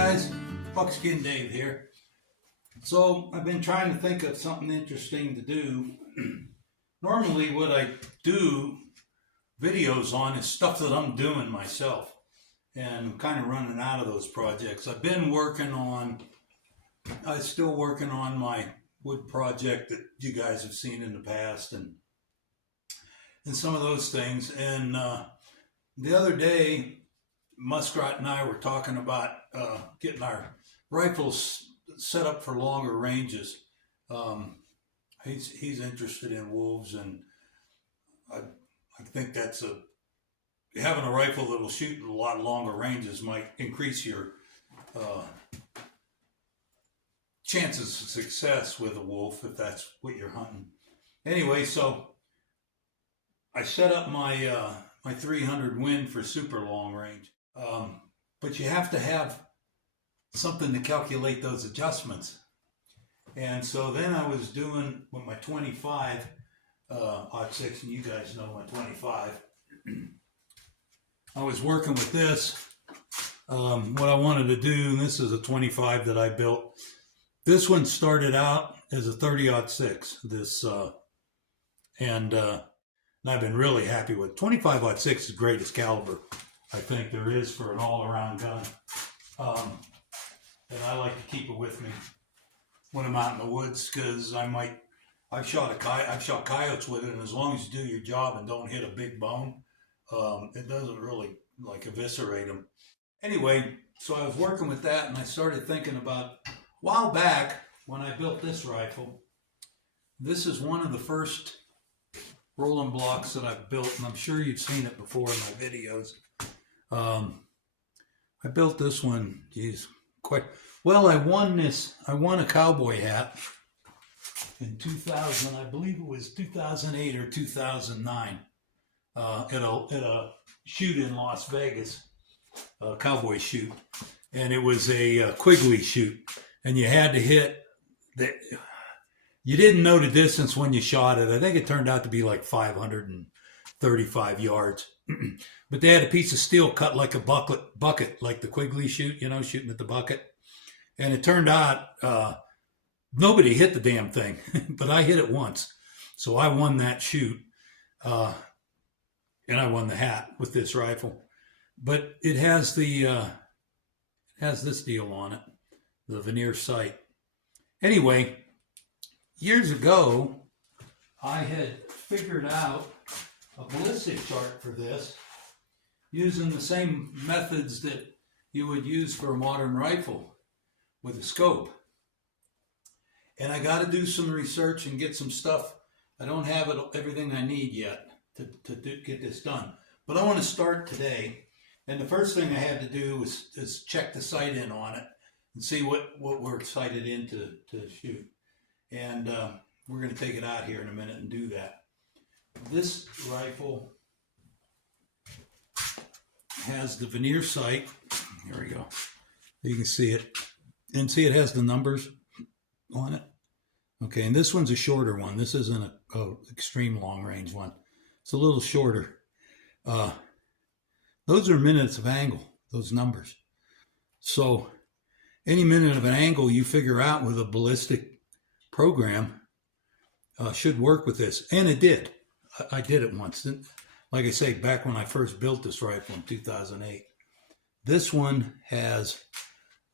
guys, Buckskin Dave here. So I've been trying to think of something interesting to do. Normally what I do videos on is stuff that I'm doing myself, and I'm kind of running out of those projects. I'm still working on my wood project that you guys have seen in the past, and some of those things. And the other day, Muskrat and I were talking about getting our rifles set up for longer ranges. He's interested in wolves, and I think that's having a rifle that'll shoot a lot longer ranges might increase your chances of success with a wolf if that's what you're hunting. Anyway, so I set up my my 300 Win for super long range, but you have to have something to calculate those adjustments. And so then I was doing with my 25 .06, and you guys know my 25. I was working with this. What I wanted to do, and this is a 25 that I built. This one started out as a 30-06. And I've been really happy with it. 25-06 is the greatest caliber I think there is for an all-around gun. And I like to keep it with me when I'm out in the woods, because I've shot coyotes with it, and as long as you do your job and don't hit a big bone, it doesn't really like eviscerate them. Anyway, so I was working with that, and I started thinking about, a while back when I built this rifle, this is one of the first rolling blocks that I've built, and I'm sure you've seen it before in my videos. I built this one, geez, quite well. I won a cowboy hat in 2000, I believe it was 2008 or 2009, at a shoot in Las Vegas, a cowboy shoot, and it was a Quigley shoot, and you had to hit you didn't know the distance when you shot it. I think it turned out to be like 535 yards. But they had a piece of steel cut like a bucket, like the Quigley shoot, shooting at the bucket. And it turned out nobody hit the damn thing, but I hit it once. So I won that shoot, and I won the hat with this rifle. But it has has this deal on it, the veneer sight. Anyway, years ago, I had figured out a ballistic chart for this using the same methods that you would use for a modern rifle with a scope. And I got to do some research and get some stuff. I don't have everything I need yet to get this done. But I want to start today. And the first thing I had to do is check the sight in on it and see what we're sighted in to shoot. And we're going to take it out here in a minute and do that. This rifle has the veneer sight. Here we go. You can see it. And see it has the numbers on it. Okay, and this one's a shorter one. This isn't a extreme long range one. It's a little shorter. Those are minutes of angle, those numbers. So any minute of an angle you figure out with a ballistic program should work with this. And it did. I did it once. Like I say, back when I first built this rifle in 2008. This one has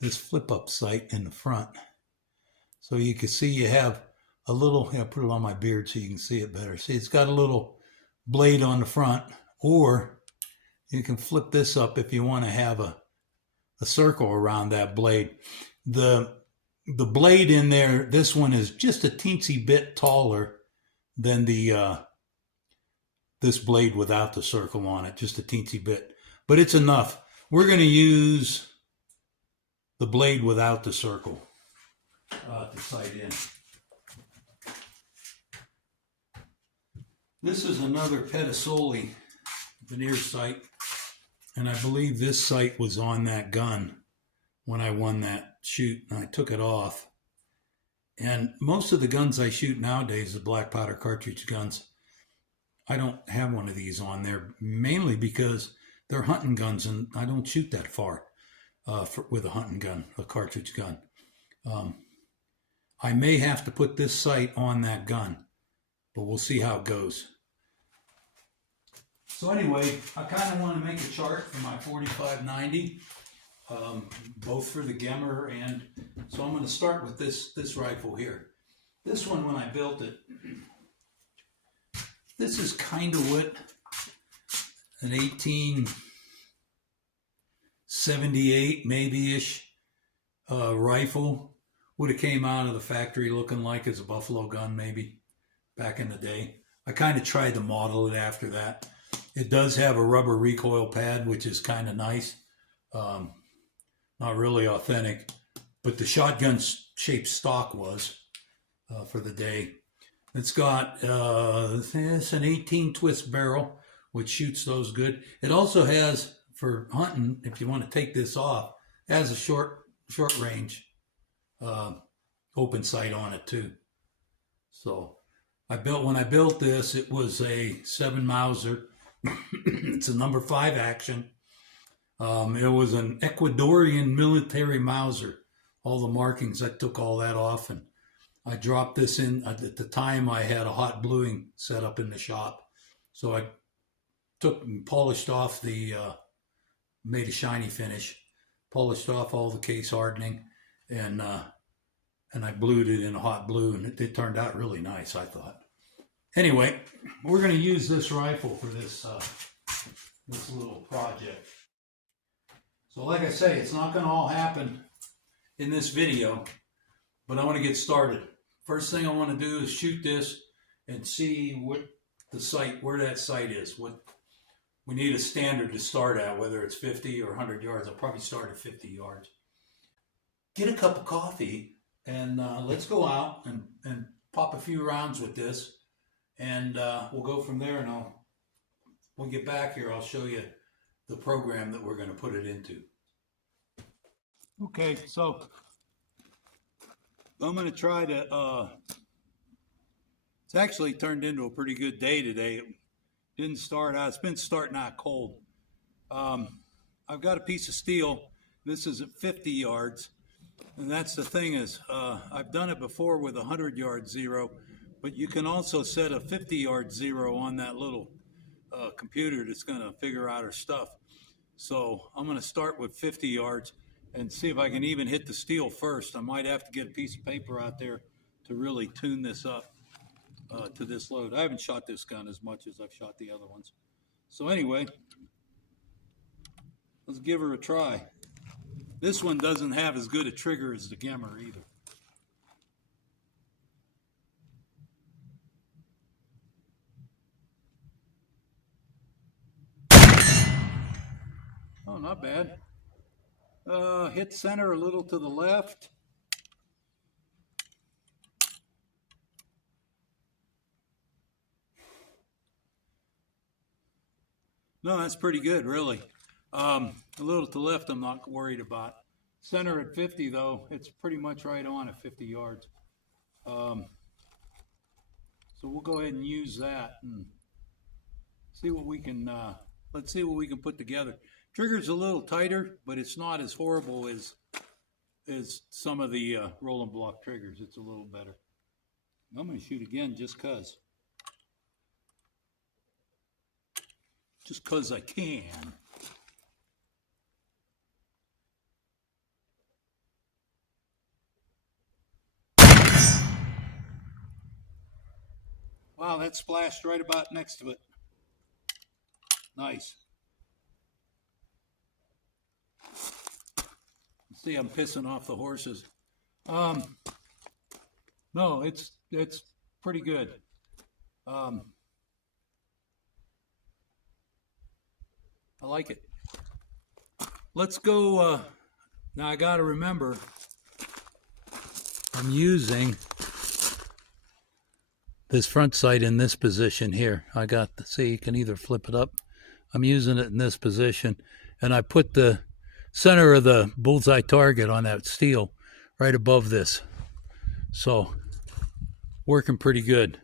this flip-up sight in the front. So you can see you have a little, I put it on my beard so you can see it better. See, it's got a little blade on the front, or you can flip this up if you want to have a circle around that blade. The blade in there, this one is just a teensy bit taller than this blade without the circle on it, just a teensy bit. But it's enough. We're going to use the blade without the circle to sight in. This is another Pedisoli veneer sight, and I believe this sight was on that gun when I won that shoot, and I took it off. And most of the guns I shoot nowadays, the black powder cartridge guns, I don't have one of these on there, mainly because they're hunting guns and I don't shoot that far. with a hunting gun, a cartridge gun. I may have to put this sight on that gun, but we'll see how it goes. So anyway, I kind of want to make a chart for my 4590, both for the Gemmer and, so I'm going to start with this rifle here. This one, when I built it, this is kind of what an 1878 maybe-ish rifle would have came out of the factory looking like, as a buffalo gun maybe back in the day. I kind of tried to model it after that. It does have a rubber recoil pad, which is kind of nice. Not really authentic, but the shotgun shaped stock was for the day. It's got it's an 18 twist barrel, which shoots those good. It also has, for hunting, if you want to take this off, it has a short range open sight on it too. So when I built this, it was a 7 Mauser. It's a number 5 action. It was an Ecuadorian military Mauser. All the markings, I took all that off, and I dropped this in. At the time, I had a hot bluing set up in the shop. So I took and polished off made a shiny finish, polished off all the case hardening, and I blued it in a hot blue, and it turned out really nice, I thought. Anyway, we're going to use this rifle for this little project. So like I say, it's not going to all happen in this video, but I want to get started. First thing I want to do is shoot this and see where that sight is. We need a standard to start at, whether it's 50 or 100 yards. I'll probably start at 50 yards. Get a cup of coffee, and let's go out and pop a few rounds with this. And we'll go from there, and when we get back here, I'll show you the program that we're going to put it into. Okay, so I'm going to try to, it's actually turned into a pretty good day today. It didn't start out, it's been starting out cold. I've got a piece of steel. This is at 50 yards. And that's the thing is, I've done it before with a 100-yard zero. But you can also set a 50-yard zero on that little computer that's going to figure out our stuff. So I'm going to start with 50 yards and see if I can even hit the steel first. I might have to get a piece of paper out there to really tune this up to this load. I haven't shot this gun as much as I've shot the other ones. So anyway, let's give her a try. This one doesn't have as good a trigger as the Gemmer either. Oh, not bad. Hit center a little to the left. No, that's pretty good, really. A little to the left I'm not worried about. Center at 50, though, it's pretty much right on at 50 yards. So we'll go ahead and use that and see what we can, let's see what we can put together. Trigger's a little tighter, but it's not as horrible as some of the Rolling Block triggers. It's a little better. I'm going to shoot again just cause. Just cause I can. Wow, that splashed right about next to it. Nice. See, I'm pissing off the horses. No, it's pretty good. I like it. Let's go. Now I got to remember, I'm using this front sight in this position here. I got the, see, you can either flip it up. I'm using it in this position, and I put the center of the bullseye target on that steel right above this. So working pretty good.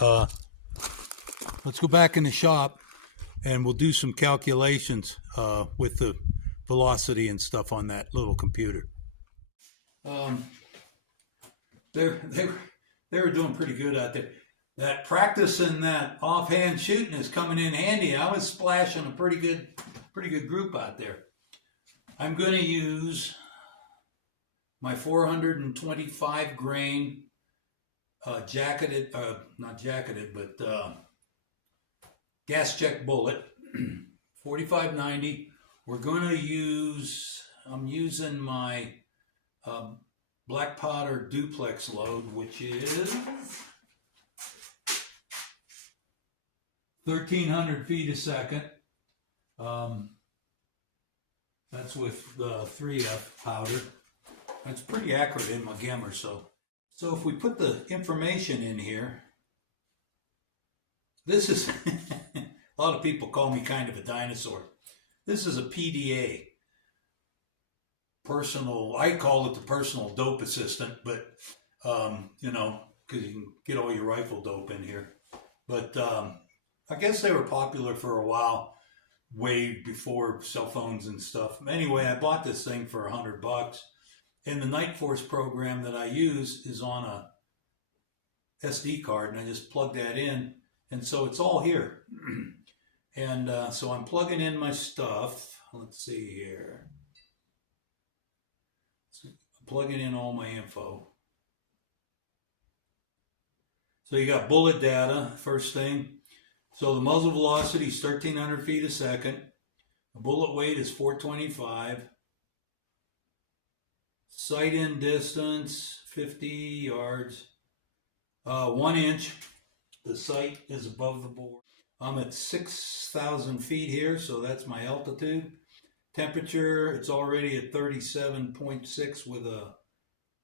Let's go back in the shop and we'll do some calculations with the velocity and stuff on that little computer. They were doing pretty good out there. That practice and that offhand shooting is coming in handy. I was splashing a pretty good group out there. I'm going to use my 425 grain jacketed, not jacketed, but gas check bullet, 4590. We're going to use, I'm using my black powder duplex load, which is 1,300 feet a second. That's with the 3F powder. That's pretty accurate in my Gemmer. So if we put the information in here, this is, a lot of people call me kind of a dinosaur. This is a PDA. Personal, I call it the personal dope assistant, but, you know, because you can get all your rifle dope in here. But I guess they were popular for a while, way before cell phones and stuff. Anyway, I bought this thing for $100. And the Night Force program that I use is on a SD card, and I just plug that in, and so it's all here. And so I'm plugging in my stuff. Let's see here. So I'm plugging in all my info. So you got bullet data, first thing. So the muzzle velocity is 1,300 feet a second. The bullet weight is 425. Sight in distance, 50 yards. 1 inch. The sight is above the bore. I'm at 6,000 feet here, so that's my altitude. Temperature, it's already at 37.6 with a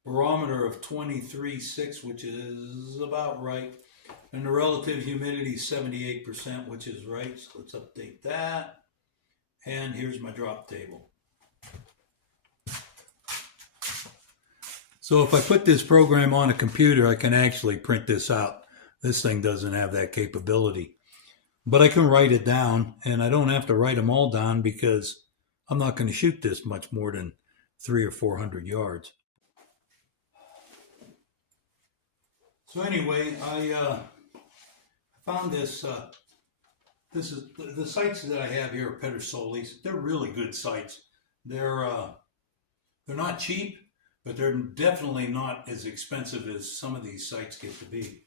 barometer of 23.6, which is about right. And the relative humidity is 78%, which is right. So let's update that. And here's my drop table. So if I put this program on a computer, I can actually print this out. This thing doesn't have that capability. But I can write it down, and I don't have to write them all down because I'm not going to shoot this much more than 300 or 400 yards. So anyway, I found this. This is the sights that I have here are Pedersolis. They're really good sights. They're not cheap, but they're definitely not as expensive as some of these sights get to be.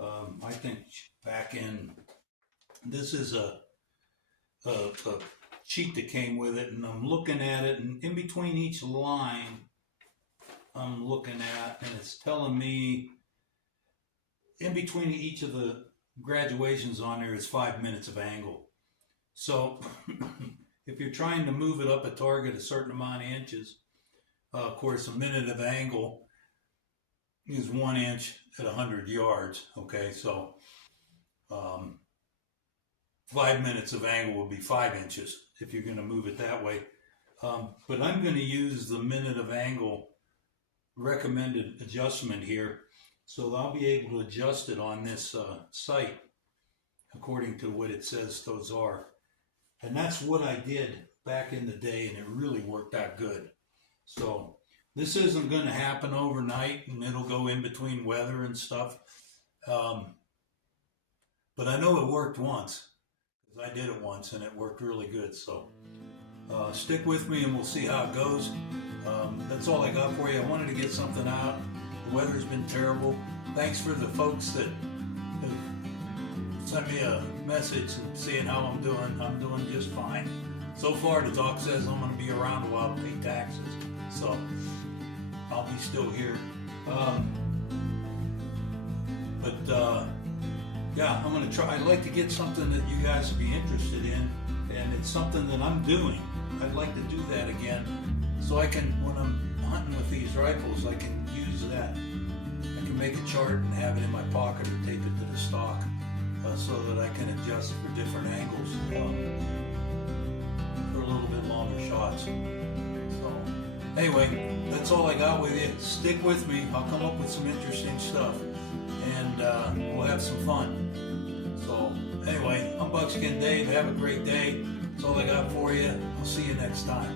I think back in, this is a sheet that came with it, and I'm looking at it, and in between each line I'm looking at, and it's telling me in between each of the graduations on there is 5 minutes of angle. So if you're trying to move it up a target a certain amount of inches, of course a minute of angle is 1 inch at 100 yards. Okay, so 5 minutes of angle will be 5 inches if you're going to move it that way. But I'm going to use the minute of angle recommended adjustment here, so I'll be able to adjust it on this site according to what it says those are. And that's what I did back in the day, and it really worked out good. So this isn't going to happen overnight, and it'll go in between weather and stuff. But I know it worked once, because I did it once, and it worked really good. So stick with me, and we'll see how it goes. That's all I got for you. I wanted to get something out. The weather's been terrible. Thanks for the folks that sent me a message seeing how I'm doing. I'm doing just fine. So far, the doc says I'm going to be around a while to pay taxes. So I'll be still here. Yeah, I'm going to try. I'd like to get something that you guys would be interested in, and it's something that I'm doing. I'd like to do that again, so I can, when I'm hunting with these rifles, I can use that. I can make a chart and have it in my pocket or tape it to the stock, so that I can adjust for different angles for a little bit longer shots. So anyway, that's all I got with you. Stick with me. I'll come up with some interesting stuff, and we'll have some fun. So anyway, I'm Buckskin Dave. Have a great day. That's all I got for you. I'll see you next time.